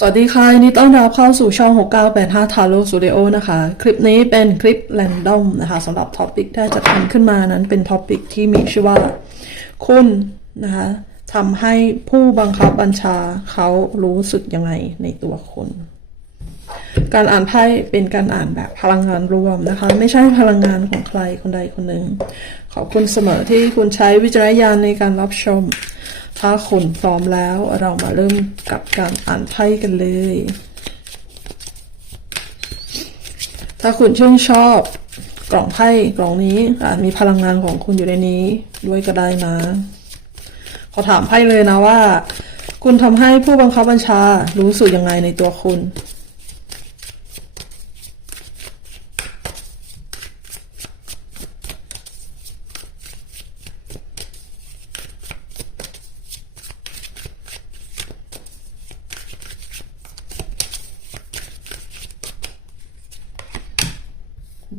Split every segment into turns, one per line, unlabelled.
สวัสดีค่ะนดีต้อนรับเข้าสู่ช่อง 6985 Taro Studio นะคะ คลิปนี้เป็นคลิป random นะคะสำหรับท็อปิกที่จะทำขึ้นมานั้นเป็นท็อปิกที่มีชื่อว่า คุณนะคะทำให้ผู้บังคับบัญชาเขารู้สึกยังไงในตัวคุณการอ่านไพ่เป็นการอ่านแบบพลังงานรวมนะคะ ไม่ใช่พลังงานของใครคนใดคนหนึ่งขอบคุณเสมอที่คุณใช้วิจารณญาณในการรับชม ถ้าคุณพร้อมแล้วเรามาเริ่มกับการอ่านไพ่กันเลย ถ้าคุณชื่นชอบกล่องไพ่กล่องนี้อาจมีพลังงานของคุณอยู่ในนี้ด้วยก็ได้นะ ขอถามไพ่เลยนะว่า คุณทำให้ผู้บังคับบัญชารู้สึกยังไงในตัวคุณ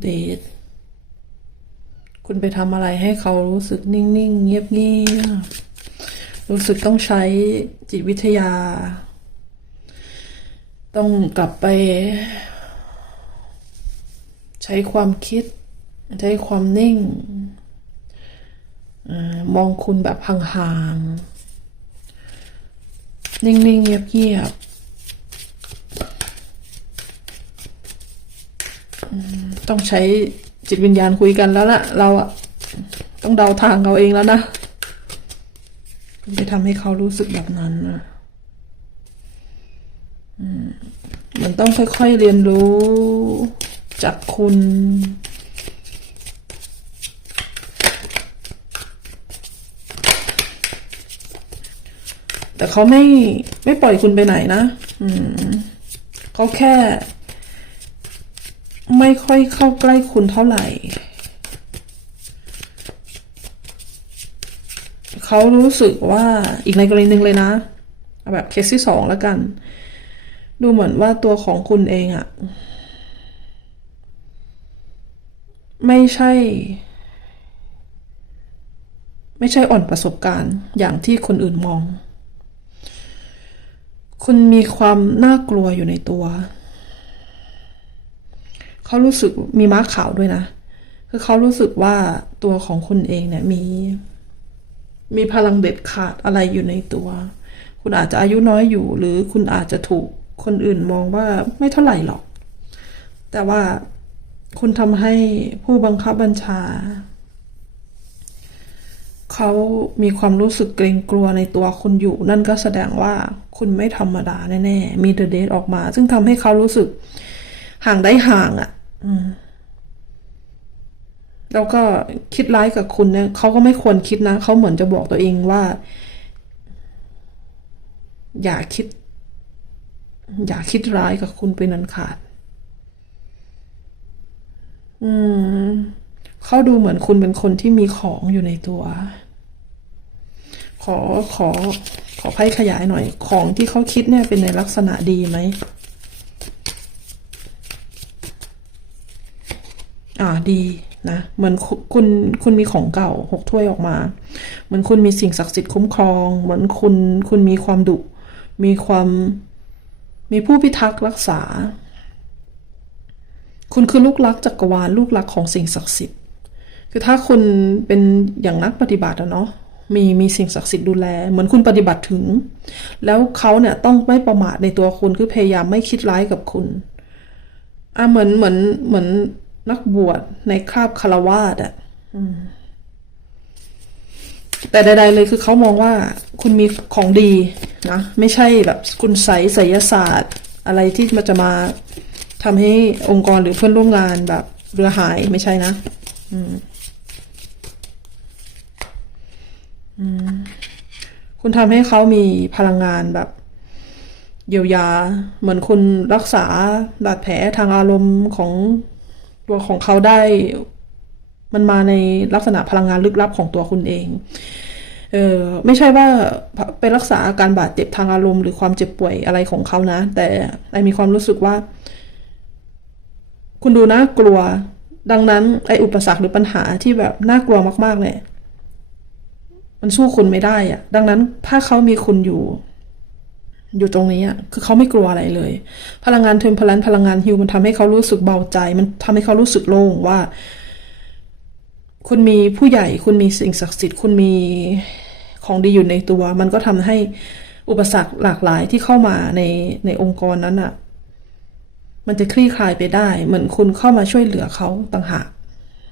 เดทคุณไปทำอะไรให้เขารู้สึกนิ่ง ๆ เงียบๆรู้สึกต้องใช้จิตวิทยา ต้องกลับไป ใช้ความคิด ใช้ความนิ่ง มองคุณแบบห่าง ๆ นิ่ง ๆ เงียบ ๆ ต้องใช้จิตวิญญาณคุยกันแล้วล่ะ เราอะต้องเดาทางเราเองแล้วนะไปทำให้เขารู้สึกแบบนั้นนะมมันต้องค่อยๆเรียนรู้จากคุณ แต่เขาไม่ไม่ปล่อยคุณไปไหนนะ อืมเขาแค่ ไม่ค่อยเข้าใกล้คุณเท่าไหร่ เขารู้สึกว่าอีกในกรณีหนึ่งเลยนะ เอาแบบเคสที่สองแล้วกัน ดูเหมือนว่าตัวของคุณเองอะไม่ใช่ ไม่ใช่อ่อนประสบการณ์อย่างที่คนอื่นมอง คุณมีความน่ากลัวอยู่ในตัว เขารู้สึกมีม้าขาวด้วยนะ คือเขารู้สึกว่าตัวของคุณเองเนี่ยมี มีพลังเด็ดขาดอะไรอยู่ในตัว คุณอาจจะอายุน้อยอยู่ หรือคุณอาจจะถูกคนอื่นมองว่าไม่เท่าไหร่หรอก แต่ว่าคุณทำให้ผู้บังคับบัญชา เขามีความรู้สึกเกรงกลัวในตัวคุณอยู่ นั่นก็แสดงว่าคุณไม่ธรรมดาแน่ๆ มีเดอะเดทออกมา ซึ่งทำให้เขารู้สึกห่างได้ห่างอะ่ะ แล้วก็คิดร้ายกับคุณเนี่ยเขาก็ไม่ควรคิดนะเขาเหมือนจะบอกตัวเองว่า อย่าคิด อย่าคิดร้ายกับคุณเป็นนันขาด อืมเขาดูเหมือนคุณเป็นคนที่มีของอยู่ในตัว ขอขอ ขอไพ่ขยายหน่อย ของที่เขาคิดเนี่ยเป็นในลักษณะดีไหม อ่าดีนะเหมือนคุณคุณมีของเก่าหกถ้วยออกมา เหมือนคุณมีสิ่งศักดิ์สิทธิ์คุ้มครอง เหมือนคุณคุณมีความดุ มีความมีผู้พิทักษ์รักษา คุณคือลูกรักจักรวาลลูกรักของสิ่งศักดิ์สิทธิ์ คือถ้าคุณเป็นอย่างนักปฏิบัติอะเนาะมีมีสิ่งศักดิ์สิทธิ์ดูแล เหมือนคุณปฏิบัติถึง แล้วเขาเนี่ยต้องไม่ประมาทในตัวคุณคือพยายามไม่คิดร้ายกับคุณอะเหมือนเหมือนเหมือน นักบวชในคราบคารวาสอะอืมแต่ใดๆเลยคือเขามองว่าคุณมีของดีนะไม่ใช่แบบคุณใสไสยศาสตร์ อะไรที่มันจะมาทำให้องค์กรหรือเพื่อนร่วมงานแบบเรือหายไม่ใช่นะอืมอืมคุณทำให้เขามีพลังงานแบบเยียวยา เหมือนคุณรักษาบาดแผลทางอารมณ์ของ ตัวของเขาได้ มันมาในลักษณะพลังงานลึกลับของตัวคุณเอง เออไม่ใช่ว่าไปรักษาอาการบาดเจ็บทางอารมณ์หรือความเจ็บป่วยอะไรของเขานะ แต่ไอมีความรู้สึกว่า คุณดูน่ากลัว ดังนั้น ไออุปสรรคหรือปัญหาที่แบบน่ากลัวมากๆเนี่ยมันสู้คุณไม่ได้อะดังนั้นถ้าเขามีคุณอยู่ อยู่ตรงนี้อะคือเขาไม่กลัวอะไรเลย พลังงานเทมพลันพลังงานฮิวมันทำให้เขารู้สึกเบาใจ มันทำให้เขารู้สึกโล่งว่า คุณมีผู้ใหญ่ คุณมีสิ่งศักดิ์สิทธิ์ คุณมีของดีอยู่ในตัว มันก็ทำให้อุปสรรคหลากหลายที่เข้ามาในในองค์กรนั้นอะ มันจะคลี่คลายไปได้ เหมือนคุณเข้ามาช่วยเหลือเขาต่างหาก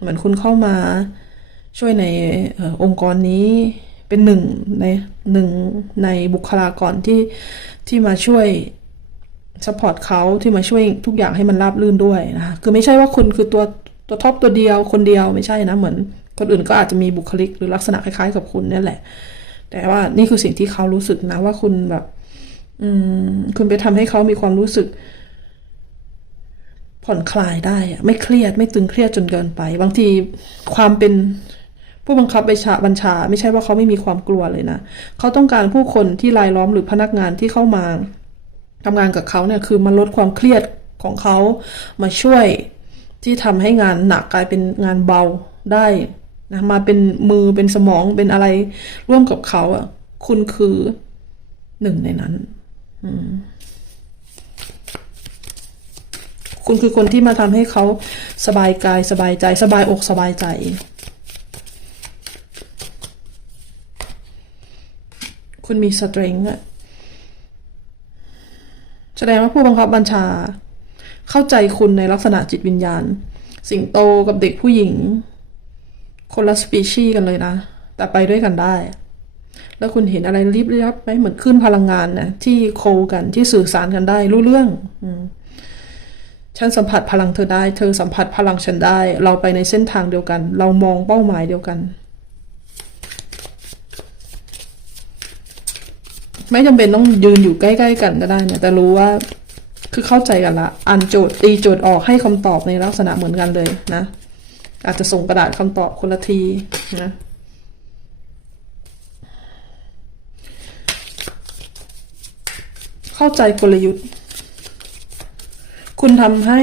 เหมือนคุณเข้ามาช่วยในออองค์กรนี้ เป็นหนึ่งในหนึ่งในบุคลากรที่ที่มาช่วยสปอร์ตเขาที่มาช่วยทุกอย่างให้มันราบรื่นด้วยนะคะคือไม่ใช่ว่าคุณคือตัวตัวท็อปตัวเดียวคนเดียวไม่ใช่นะเหมือน คนอื่นก็อาจจะมีบุคลิกหรือลักษณะคล้ายๆกับคุณนี่แหละ แต่ว่านี่คือสิ่งที่เขารู้สึกนะว่าคุณแบบ อืม คุณไปทำให้เขามีความรู้สึก ผ่อนคลายได้อะไม่เครียดไม่ตึงเครียดจนเกินไป บางทีความเป็น ผู้บังคับบัญชาบัญชา ไม่ใช่ว่าเขาไม่มีความกลัวเลยนะ เขาต้องการผู้คนที่รายล้อมหรือพนักงานที่เข้ามาทำงานกับเขาเนี่ยคือมาลดความเครียดของเขามาช่วยที่ทำให้งานหนักกลายเป็นงานเบาได้นะมาเป็นมือเป็นสมองเป็นอะไรร่วมกับเขาอะ คุณคือหนึ่งในนั้นคุณคือคนที่มาทำให้เขาสบายกายสบายใจ สบายอกสบายใจ คุณมีสตริงอะแสดงว่าผู้บังคับบัญชา เข้าใจคุณในลักษณะจิตวิญญาณ สิงโตกับเด็กผู้หญิง คนละสปีชีส์กันเลยนะ แต่ไปด้วยกันได้ แล้วคุณเห็นอะไรรีบรียบไหมเหมือนขึ้นพลังงานนะที่โคกันที่สื่อสารกันได้รู้เรื่องอฉันสัมผัสพลังเธอได้ เธอสัมผัสพลังฉันได้ เราไปในเส้นทางเดียวกัน เรามองเป้าหมายเดียวกัน ไม่จำเป็นต้องยืนอยู่ใกล้ๆกันก็ได้เนะแต่รู้ว่าคือเข้าใจกันละอ่านโจทย์ตีโจทย์ออกให้คำตอบในลักษณะเหมือนกันเลยนะ อาจจะส่งกระดาษคำตอบคนละทีนะเข้าใจกลยุทธ์ คุณทำให้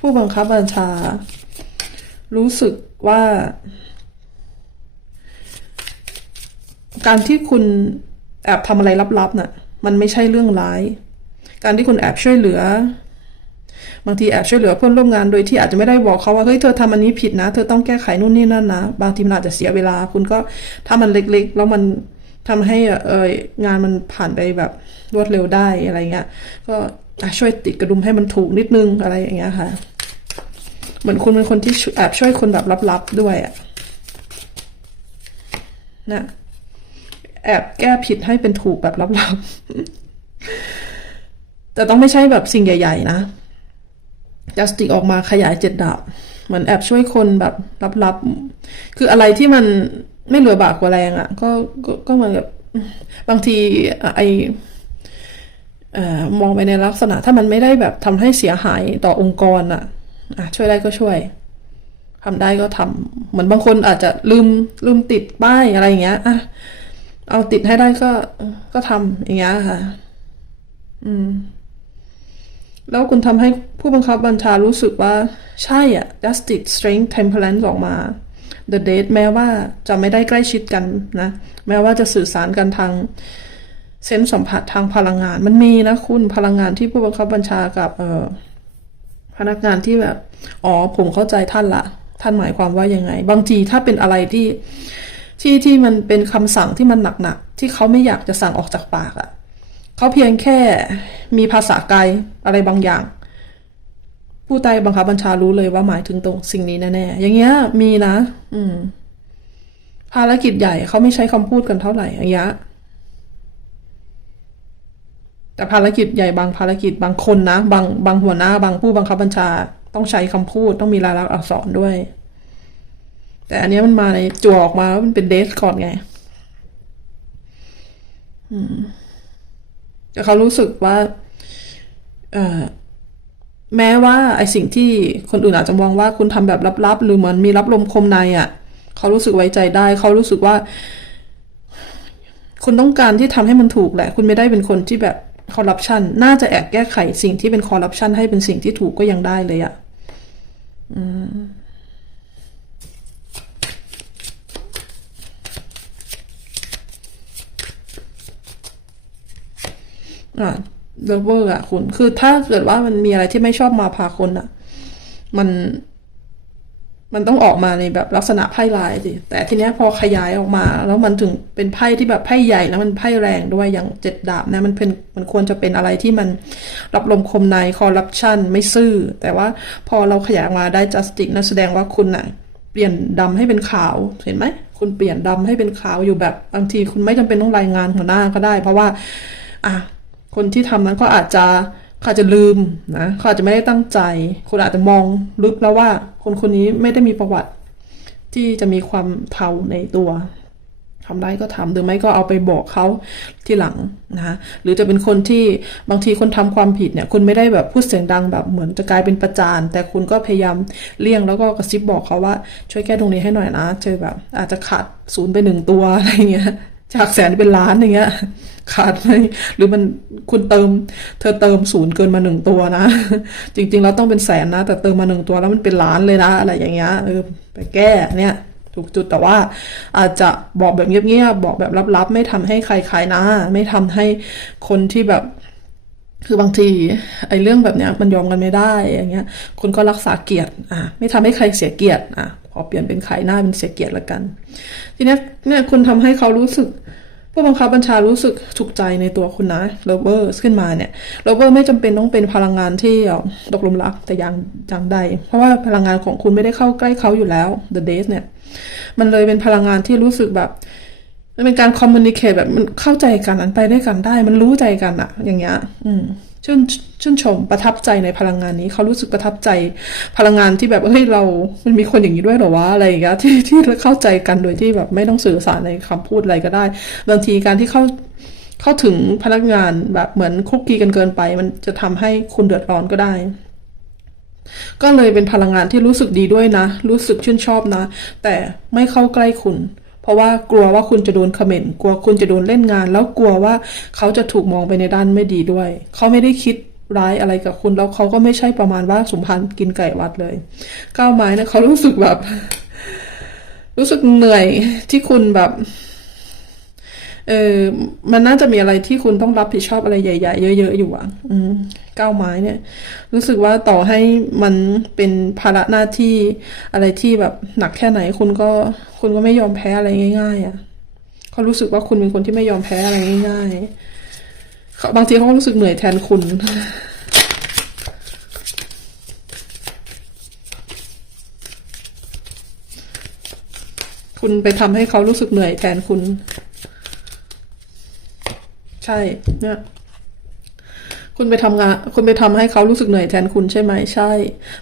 ผู้บังคับบัญชา รู้สึกว่า การที่คุณ แอบทำอะไรลับๆน่ะ มันไม่ใช่เรื่องร้าย การที่คุณแอบช่วยเหลือ บางทีแอบช่วยเหลือเพื่อนร่วมงานโดยที่อาจจะไม่ได้บอกเขาว่าเฮ้ยเธอทำอันนี้ผิดนะ เธอต้องแก้ไขนู่นนี่นั่นนะบางทีมันอาจจะเสียเวลา คุณก็ถ้ามันเล็กๆ แล้วมันทำให้เอองานมันผ่านไปแบบรวดเร็วได้อะไรเงี้ย ก็ช่วยติดกระดุมให้มันถูกนิดนึงอะไรอย่างเงี้ยค่ะ เหมือนคุณเป็นคนที่แอบช่วยคนแบบลับๆด้วยอะนะ แอบแก้ผิดให้เป็นถูกแบบลับๆ แต่ต้องไม่ใช่แบบสิ่งใหญ่ ๆ นะจัสติกออกมาขยายเจ็ดดาบเหมือนแอบช่วยคนแบบลับๆ คืออะไรที่มันไม่เหลือบากกว่าแรงอะ่ะ ก็ก็ก็เหมือนแบบบางทีไอเอ่อมองไปในลักษณะ ถ้ามันไม่ได้แบบทำให้เสียหายต่อองค์กรอะอะ ช่วยได้ก็ช่วยทำได้ก็ทำเหมือนบางคนอาจจะลืมลืมติดป้ายอะไรอย่างเงี้ยอะ เอาติดให้ได้ก็ก็ทำอย่างเงี้ยค่ะ อืม แล้วคุณทำให้ผู้บังคับบัญชารู้สึกว่า ใช่อะ justice strength temperance ออกมา the date แม้ว่าจะไม่ได้ใกล้ชิดกันนะ แม้ว่าจะสื่อสารกันทางเซนส์สัมผัสทางพลังงาน มันมีนะคุณพลังงานที่ผู้บังคับบัญชากับเอ่อพนักงานที่แบบ อ๋อผมเข้าใจท่านละท่านหมายความว่ายังไง บางทีถ้าเป็นอะไรที่ ที่ที่มันเป็นคำสั่งที่มันหนักๆที่เขาไม่อยากจะสั่งออกจากปากอะ่ะเขาเพียงแค่มีภาษากายอะไรบางอย่าง ผู้ใต้บังคับบัญชารู้เลยว่าหมายถึงตรงสิ่งนี้แน่ๆอย่างเงี้ยมีนะ อืม ภารกิจใหญ่เขาไม่ใช้คำพูดกันเท่าไหร่อย่างเงี้ยแต่ภารกิจใหญ่บางภารกิจบางคนนะ บางบางหัวหน้า บางผู้บังคับบัญชา ต้องใช้คำพูดต้องมีลายลักษณ์อักษรด้วย แต่อันนี้มันมาในจั่วออกมาแล้วมันเป็นเดสก่อนไงแต่เขารู้สึกว่าแม้ว่าไอสิ่งที่คนอื่นอาจจะมองว่าคุณทำแบบลับๆ หรือเหมือนมีรับลมคมในอะ่ะ เขารู้สึกไว้ใจได้ เขารู้สึกว่า คุณต้องการที่ทำให้มันถูกแหละ คุณไม่ได้เป็นคนที่แบบคอร์รัปชันน่าจะแอบแก้ไขสิ่งที่เป็นคอร์รัปชันให้เป็นสิ่งที่ถูกก็ยังได้เลยอะ่ะ อืม อ่าเลเวอร์อะคุณคือถ้าเกิดว่ามันมีอะไรที่ไม่ชอบมาพาคนอะมัน มันต้องออกมาในแบบลักษณะไพ่ลายสิแต่ทีเนี้ยพอขยายออกมา แล้วมันถึงเป็นไพ่ที่แบบไพ่ใหญ่แล้วมันไพ่แรงด้วยอย่างเจ็ดดาบนะมันเป็นมันควรจะเป็นอะไรที่มันรับลมคมในคอร์รัปชันไม่ซื่อ แต่ว่าพอเราขยายมาได้จัสติกนั่นแสดงว่าคุณน่ะเปลี่ยนดำให้เป็นขาวเห็นไหมคุณเปลี่ยนดำให้เป็นขาวอยู่แบบบางทีคุณไม่จำเป็นต้องรายงานหัวหน้าก็ได้ เพราะว่า อะ คนที่ทำนั้นก็อาจจะเขาอาจจะลืมนะเขาอาจจะไม่ได้ตั้งใจ คุณอาจจะมองลึกแล้วว่า คนคนนี้ไม่ได้มีประวัติ ที่จะมีความเทาในตัวทำได้ก็ทำหรือไม่ก็เอาไปบอกเขาที่หลังนะคะหรือจะเป็นคนที่บางทีคนทำความผิดเนี่ย คุณไม่ได้แบบพูดเสียงดังแบบเหมือนจะกลายเป็นประจาน แต่คุณก็พยายามเลี่ยงแล้วก็กระซิบบอกเขาว่า ช่วยแก้ตรงนี้ให้หน่อยนะเจอแบบอาจจะขาดศูนย์ไปหนึ่งตัวอะไรเงี้ย จากแสนเป็นล้านอย่างเงี้ย ขาดไปหรือมันคุณเติม เธอเติมศูนย์เกินมาหนึ่งตัวนะ จริงๆแล้วต้องเป็นแสนนะ แต่เติมมาหนึ่งตัวแล้วมันเป็นล้านเลยนะ อะไรอย่างเงี้ยเออไปแก้เนี่ยถูกจุดแต่ว่าอาจจะบอกแบบเงียบๆบอกแบบลับๆ ไม่ทำให้ใครขายหน้า ไม่ทำให้คนที่แบบ คือบางทีไอ้เรื่องแบบเนี้ยมันยอมกันไม่ได้อย่างเงี้ยคุณก็รักษาเกียรติอะไม่ทำให้ใครเสียเกียรติอะ ขอเปลี่ยนเป็นขายหน้าเป็นเสียเกียรติละกัน ทีเนี้ยเนี่ยคุณทำให้เขารู้สึกผู้บังคับบัญชารู้สึกถูกใจในตัวคุณนะโรเบอร์ขึ้นมาเนี่ยโรเบอร์ไม่จำเป็นต้องเป็นพลังงานที่ตกหลุมรักแต่อย่างจังใด เพราะว่าพลังงานของคุณไม่ได้เข้าใกล้เขาอยู่แล้ว The Days เนี่ย มันเลยเป็นพลังงานที่รู้สึกแบบมันเป็นการคอมมูนิเคตแบบมันเข้าใจกันอันไปด้วยกันได้ มันรู้ใจกันอะอย่างเงี้ย อืม ชื่นชื่นชมประทับใจในพลังงานนี้เขารู้สึกประทับใจพลังงานที่แบบเฮ้ยเรา มันมีคนอย่างนี้ด้วยหรอวะอะไรอย่างเงี้ยที่ที่เข้าใจกันโดยที่แบบไม่ต้องสื่อสารในคำพูดอะไรก็ได้ บางทีการที่เข้าเข้าถึงพนักงานแบบเหมือนคุกกี้กันเกินไป มันจะทำให้คุณเดือดร้อนก็ได้ ก็เลยเป็นพลังงานที่รู้สึกดีด้วยนะ รู้สึกชื่นชอบนะ แต่ไม่เข้าใกล้คุณ เพราะว่ากลัวว่าคุณจะโดนคอมเมนต์กลัวคุณจะโดนเล่นงาน แล้วกลัวว่าเขาจะถูกมองไปในด้านไม่ดีด้วย เขาไม่ได้คิดร้ายอะไรกับคุณแล้วเขาก็ไม่ใช่ประมาณว่าสมพันธ์กินไก่วัดเลยก้าวไม้นะเขารู้สึกแบบ รู้สึกเหนื่อยที่คุณแบบ เออมันน่าจะมีอะไรที่คุณต้องรับผิดชอบอะไรใหญ่ๆเยอะๆอยู่อะ อืมก้าวไม้เนี่ย รู้สึกว่าต่อให้มันเป็นภาระหน้าที่อะไรที่แบบหนักแค่ไหนคุณก็คุณก็ไม่ยอมแพ้อะไรง่าย ๆ อะเขารู้สึกว่าคุณเป็นคนที่ไม่ยอมแพ้อะไรง่ายๆเขาบางทีเขาก็รู้สึกเหนื่อยแทนคุณคุณไปทำให้เขารู้สึกเหนื่อยแทนคุณ ใช่เนี่ยคุณไปทำงาน คุณไปทำให้เขารู้สึกเหนื่อยแทนคุณใช่ไหมใช่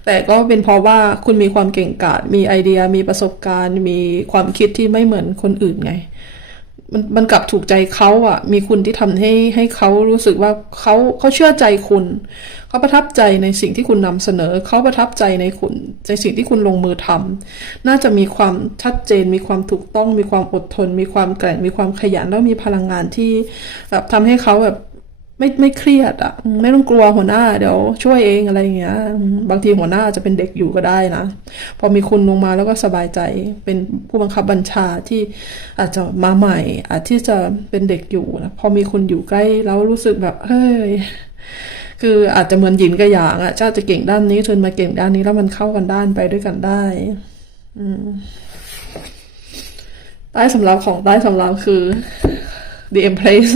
แต่ก็เป็นเพราะว่าคุณมีความเก่งกาจมีไอเดีย มีประสบการณ์ มีความคิดที่ไม่เหมือนคนอื่นไง มันมันกลับถูกใจเขาอะ มีคุณที่ทำให้ให้เขารู้สึกว่าเขาเขาเชื่อใจคุณ เขาประทับใจในสิ่งที่คุณนำเสนอ เขาประทับใจในคุณในสิ่งที่คุณลงมือทำน่าจะมีความชัดเจน มีความถูกต้อง มีความอดทน มีความแกร่งมีความขยันแล้วมีพลังงานที่แบบทำให้เขาแบบ ไม่ไม่เครียดอะไม่ต้องกลัวหัวหน้าเดี๋ยวช่วยเองอะไรอย่างเงี้ย บางทีหัวหน้าจะเป็นเด็กอยู่ก็ได้นะ พอมีคุณลงมาแล้วก็สบายใจเป็นผู้บังคับบัญชาที่อาจจะมาใหม่ อาจที่จะเป็นเด็กอยู่นะพอมีคุณอยู่ใกล้แล้วรู้สึกแบบเฮ้ยคืออาจจะเหมือนหยินกับหยางอะเจ้าจะเก่งด้านนี้เธอมาเก่งด้านนี้แล้วมันเข้ากันด้านไปด้วยกันได้ อืมใต้สำรับของใต้สำรับคือ The Empress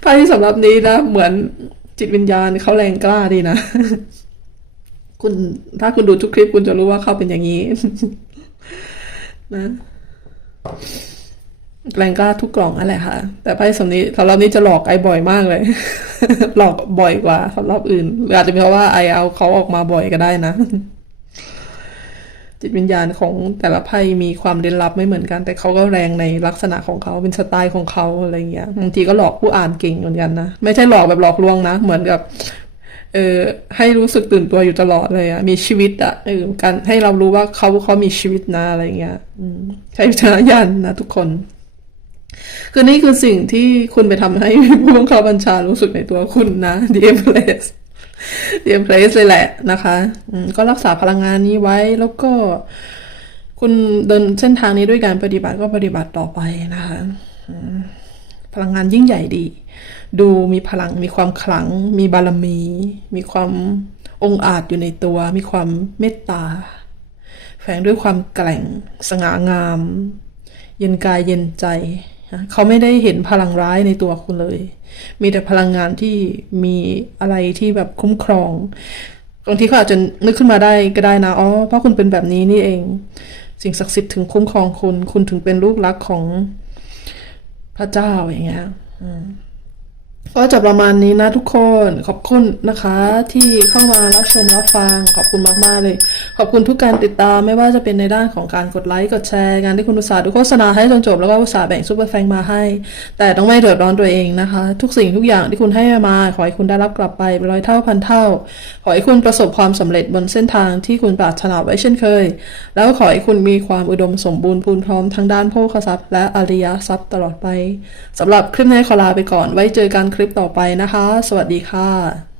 ไพ่สำหรับนี้นะ เหมือนจิตวิญญาณเขาแรงกล้าดีนะ คุณถ้าคุณดูทุกคลิปคุณจะรู้ว่าเขาเป็นอย่างนี้ นะแรงกล้าทุกกล่องนั่นแหละค่ะ แต่ไพ่สำนี้สำหรับนี้จะหลอกไอบ่อยมากเลย หลอกบ่อยกว่าสำหรับอื่นออาจจะเป็นเพราะว่าไอเอาเขาออกมาบ่อยก็ได้นะ จิตวิญญาณของแต่ละไพ่มีความเร้นลับไม่เหมือนกัน แต่เขาก็แรงในลักษณะของเขาเป็นสไตล์ของเขาอะไรเงี้ยบางทีก็หลอกผู้อ่านเก่งเหมือนกันนะ ไม่ใช่หลอกแบบหลอกลวงนะ เหมือนกับเออให้รู้สึกตื่นตัวอยู่ตลอดเลยอะมีชีวิตอะเออการให้เรารู้ว่าเขาเขามีชีวิตนะอะไรเงี้ยใช้วิจารณญาณนะทุกคน คือนี่คือสิ่งที่คุณไปทำให้ผู้บังคับบัญชารู้สึกในตัวคุณนะ The Empress The Empress เตรียมเพลซเลยแหละนะคะก็รักษาพลังงานนี้ไว้แล้วก็ คุณเดินเส้นทางนี้ด้วยการปฏิบัติก็ปฏิบัติต่อไปนะคะพลังงานยิ่งใหญ่ดี ดูมีพลังมีความขลัง มีบารมี มีความองอาจอยู่ในตัว มีความเมตตา แฝงด้วยความแกร่งสง่างาม เย็นกายเย็นใจ เขาไม่ได้เห็นพลังร้ายในตัวคุณเลย มีแต่พลังงานที่มีอะไรที่แบบคุ้มครองบางทีเขาอาจจะนึกขึ้นมาได้ก็ได้นะอ๋อเพราะคุณเป็นแบบนี้นี่เอง สิ่งศักดิ์สิทธิ์ถึงคุ้มครองคุณ คุณถึงเป็นลูกรักของพระเจ้าอย่างเงี้ย ก็จะประมาณนี้นะทุกคนขอบคุณนะคะที่เข้ามารับชมรับฟังขอบคุณมากๆเลย ขอบคุณทุกการติดตามไม่ว่าจะเป็นในด้านของการกดไลค์กดแชร์งานที่คุณอุตสาห์ดูโฆษณาให้จนจบแล้วก็อุตสาห์แบ่งซุปเปอร์แฟงมาให้ แต่ต้องไม่เดือดร้อนตัวเองนะคะ ทุกสิ่งทุกอย่างที่คุณให้มา ขอให้คุณได้รับกลับไปร้อยเท่าพันเท่า ขอให้คุณประสบความสำเร็จบนเส้นทางที่คุณปรารถนาไว้เช่นเคย แล้วขอให้คุณมีความอุดมสมบูรณ์พูนพร้อมทั้งด้านโภคทรัพย์และอริยทรัพย์ตลอดไปสำหรับคลิปนี้ขอลาไปก่อนไว้เจอกันคลิปต่อไปนะคะ สวัสดีค่ะ